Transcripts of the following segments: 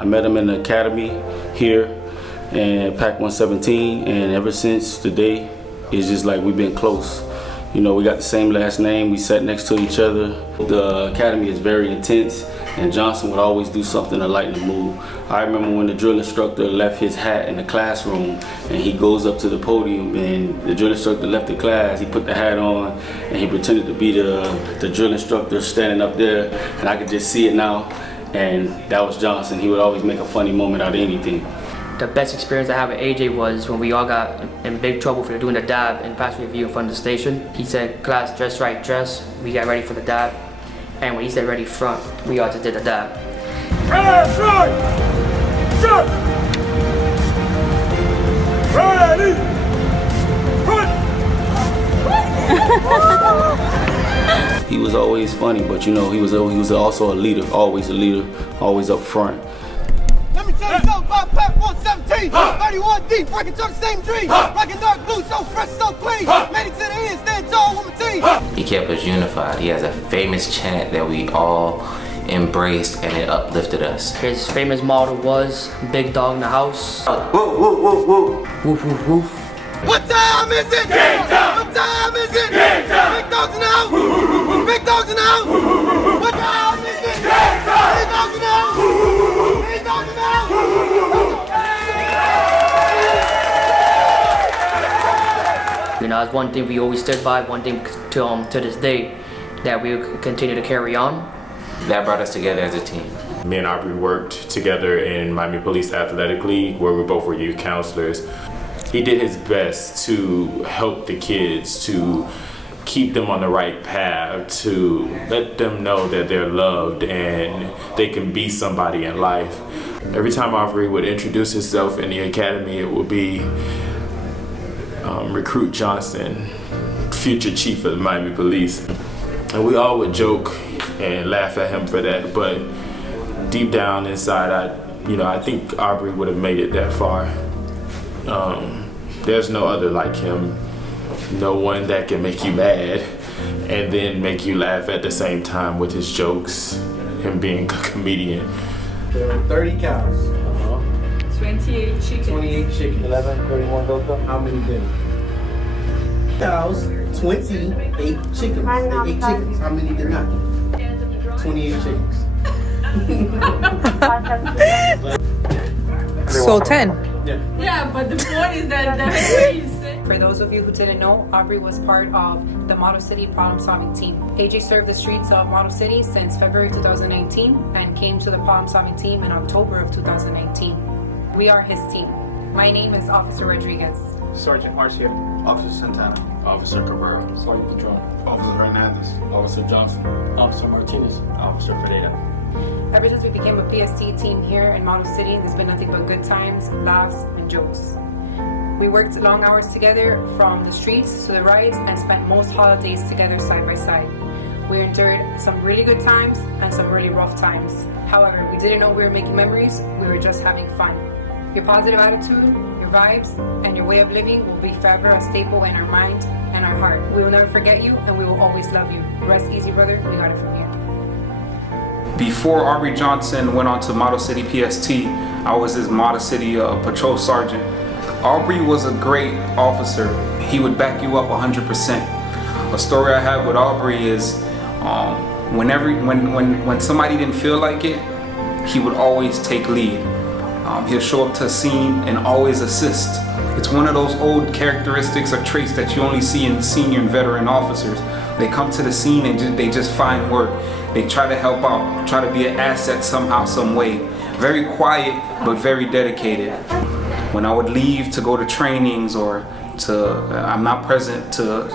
I met him in the academy here in Pac 117, and ever since today, it's just like we've been close. You know, we got the same last name, we sat next to each other. The academy is very intense, and Johnson would always do something to lighten the mood. I remember when the drill instructor left his hat in the classroom, and he goes up to the podium, and the drill instructor left the class, he put the hat on, and he pretended to be the drill instructor standing up there, and I could just see it now, and that was Johnson. He would always make a funny moment out of anything. The best experience I had with AJ was when we all got in big trouble for doing the dab in pass review in front of the station. He said, "Class, dress right, dress." We got ready for the dab. And when he said ready front, we all just did the dab. Ready, front! He was always funny, but you know, he was also a leader, always up front. Let me tell you something about Pac 117. 31 deep, working to the same dream. Rocking dark blue, so fresh, so clean. Made it to the end, stand tall with my team. He kept us unified. He has a famous chant that we all embraced, and it uplifted us. His famous motto was, "Big dog in the house." Woo, woo, woo, woo. Woof, woof, woof. What time is it? Game time! What time is it? Game time! Big dogs in the house! Big dogs in the house! What time is it? Game time! Big dogs in the house! Big dogs in the house! You know, that's one thing we always stood by, one thing to this day that we will continue to carry on. That brought us together as a team. Me and Aubrey worked together in Miami Police Athletic League, where we both were youth counselors. He did his best to help the kids, to keep them on the right path, to let them know that they're loved and they can be somebody in life. Every time Aubrey would introduce himself in the academy, it would be Recruit Johnson, future chief of the Miami Police. And we all would joke and laugh at him for that, but deep down inside, I think Aubrey would have made it that far. There's no other like him. No one that can make you mad and then make you laugh at the same time with his jokes and being a comedian. There were 30 cows. 28 chickens. 28 chickens. 11, 31 goats. How many did? Cows, 28 chickens. They ate chickens. How many did not? 28 chickens. So 10. Yeah, but the point is that that's what you said. For those of you who didn't know, Aubrey was part of the Model City problem-solving team. AJ served the streets of Model City since February 2019 and came to the problem-solving team in October of 2019. We are his team. My name is Officer Rodriguez. Sergeant Marcia. Officer Santana. Officer Cabrera. Sergeant Patron. Officer Hernandez. Officer Johnson. Officer Martinez. Officer Pereira. Ever since we became a PST team here in Model City, there's been nothing but good times, laughs, and jokes. We worked long hours together from the streets to the rides and spent most holidays together side by side. We endured some really good times and some really rough times. However, we didn't know we were making memories, we were just having fun. Your positive attitude, your vibes, and your way of living will be forever a staple in our mind and our heart. We will never forget you, and we will always love you. Rest easy, brother. We got it from here. Before Aubrey Johnson went on to Model City PST, I was his Model City patrol sergeant. Aubrey was a great officer. He would back you up 100%. A story I have with Aubrey is when somebody didn't feel like it, he would always take lead. He'll show up to a scene and always assist. It's one of those old characteristics or traits that you only see in senior and veteran officers. They come to the scene and they just find work. They try to help out, try to be an asset somehow, some way. Very quiet, but very dedicated. When I would leave to go to trainings or I'm not present to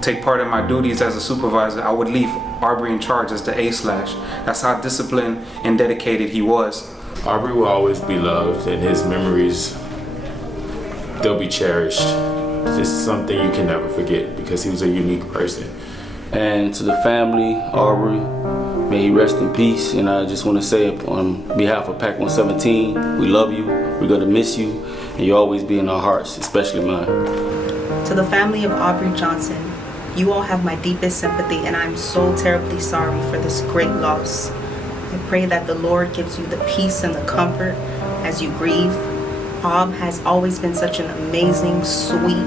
take part in my duties as a supervisor, I would leave Aubrey in charge as the A/. That's how disciplined and dedicated he was. Aubrey will always be loved, and his memories, they'll be cherished. It's something you can never forget because he was a unique person. And to the family, Aubrey, may he rest in peace. And I just want to say on behalf of Pac 117, we love you, we're going to miss you, and you'll always be in our hearts, especially mine. To the family of Aubrey Johnson, you all have my deepest sympathy, and I'm so terribly sorry for this great loss. I pray that the Lord gives you the peace and the comfort as you grieve. Bob has always been such an amazing, sweet,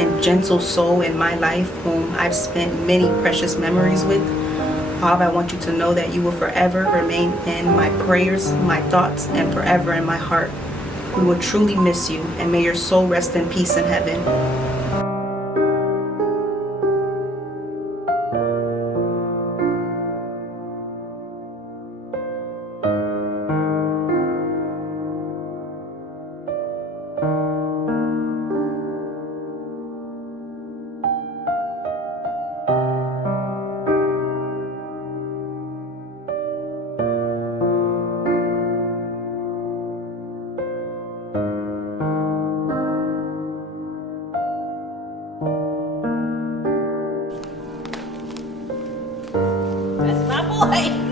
and gentle soul in my life whom I've spent many precious memories with. Bob, I want you to know that you will forever remain in my prayers, my thoughts, and forever in my heart. We will truly miss you, and may your soul rest in peace in heaven. That's my boy.